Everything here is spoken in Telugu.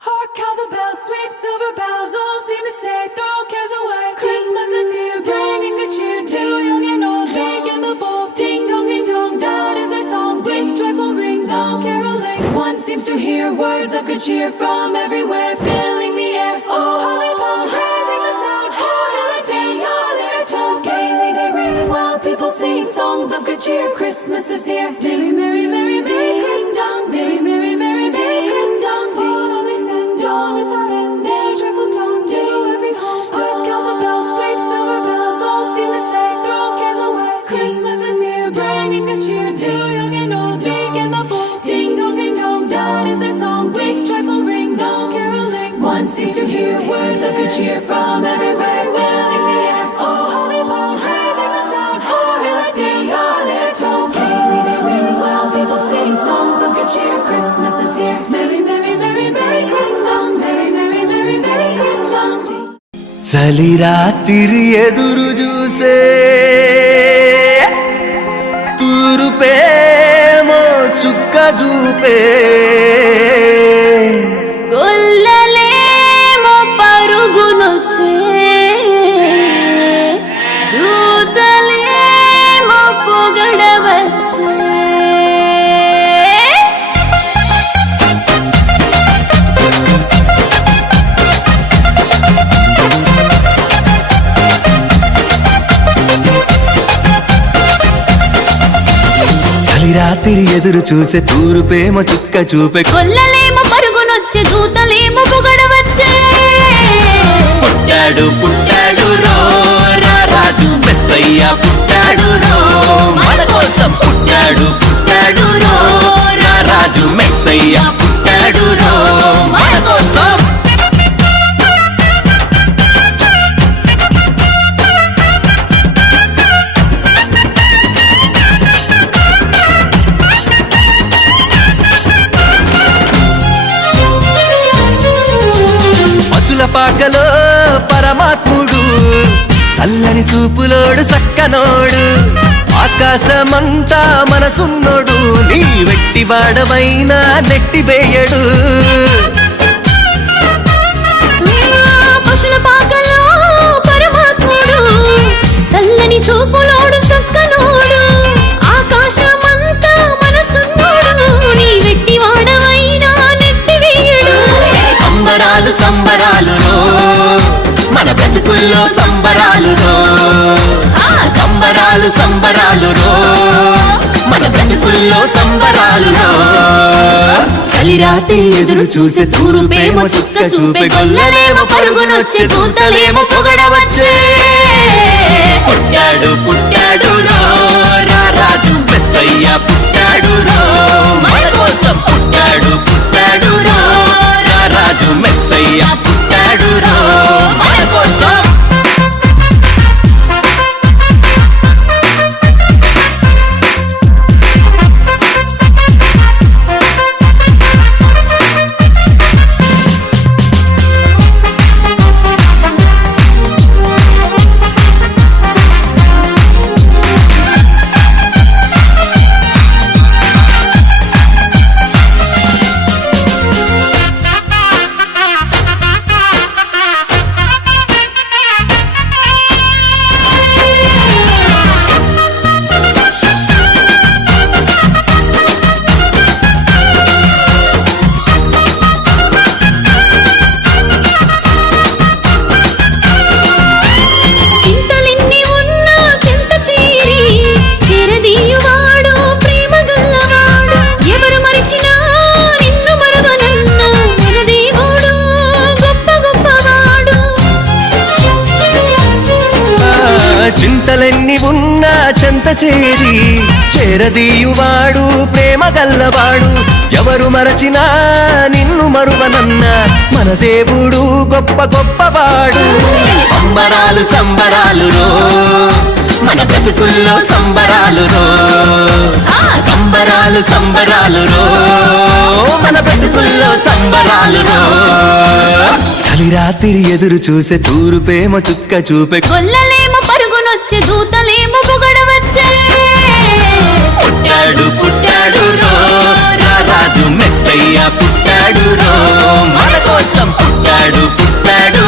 Hark how the bells, sweet silver bells, all seem to say, throw cares away. Christmas is here, bringing good cheer to young and old, big and the bold. Ding dong, that is their song. With joyful ring, all caroling. One seems to hear words of good cheer from everywhere, filling the air. Oh, holy pound, raising the sound. Oh, hail a dance, all their tones gaily they ring, while people sing songs of good cheer. Christmas is here. Merry, merry, merry, merry Christmas. Merry, merry, merry, merry Christmas. Dawn without end, their joyful tone to every home. Hark how the bells, sweet silver bells, all seem to say, throw cares away. Christmas is here, bringing good cheer to young and old, big and the bold. Ding dong, that is their song. With joyful ring, all caroling. One seems to hear words of good cheer from everywhere, filling the air. Oh, holy pound, raising the sound. Oh, hail a dance, all their tones gaily they ring, while people sing songs of good cheer. Christmas is here. Merry, merry, merry, merry Christmas. Merry, merry, merry, merry Christmas. చలి రాత్రి ఎదురు చూసే తూరుపేమో చుక్క చూపే గొల్లలేమో పరుగునొచ్చే దూతలేమో పొగడవచ్చే రాత్రి ఎదురు చూసే తూరుపేమో చుక్క చూపే గొల్లలేమో పరుగునొచ్చే దూతలేమో పొగడవచ్చే పుట్టాడు పుట్టాడు రో రాజు మెస్సయ్య పుట్టాడు రో మన కోసం పుట్టాడు పుట్టాడు రో రాజు మెస్సయ్య పుట్టాడు రో మన కోసం పాకలో పరమాత్ముడు చల్లని చూపులోడు సక్కనోడు ఆకాశమంతా మనసున్నోడు నీ వెట్టి వాడమైనా నెట్టివేయడు పశుల పాకలో పరమాత్ముడు చల్లని చూపులోడు సక్కనోడు ఆకాశమంతా మనసున్నోడు నీ వెట్టి వాడమైనా నెట్టివేయడు సంబరాలు సంబరాలులో మన బ్రతుకుల్లో సంబరాలులో సంబరాలు సంబరాలులో మన బ్రతుకుల్లో సంబరాలులో చలి రాత్రి ఎదురు చూసే తూరుపేమో చుక్క చూపే గొల్లలేమో పరుగునొచ్చే దూతలేమో పొగడవచ్చే పుట్టాడు పుట్టాడు రో రాజు మెస్సయ్య పుట్టాడు రో మన కోసం పుట్టాడు పుట్టాడు రో రాజు మెస్సయ్య పుట్టాడు రో మన కోసం చింతలెన్ని ఉన్నా చెంత చేరి చేరదీయువాడు ప్రేమ గల్లవాడు ఎవరు మరచినా నిన్ను మరువనన్న మన దేవుడు గొప్ప గొప్పవాడు సంబరాలు సంబరాలురో మన బ్రతుకుల్లో సంబరాలురో సంబరాలు సంబరాలురో మన బ్రతుకుల్లో సంబరాలురో చలి రాత్రి ఎదురు చూసే తూరుపేమో చుక్క చూపే గొల్లలేమో పరుగునొచ్చే దూతలేమో పొగడవచ్చే పుట్టాడు పుట్టాడు రో రాజు మెస్సయ్య పుట్టాడు రో మనకో కోసం పుట్టాడు పుట్టాడు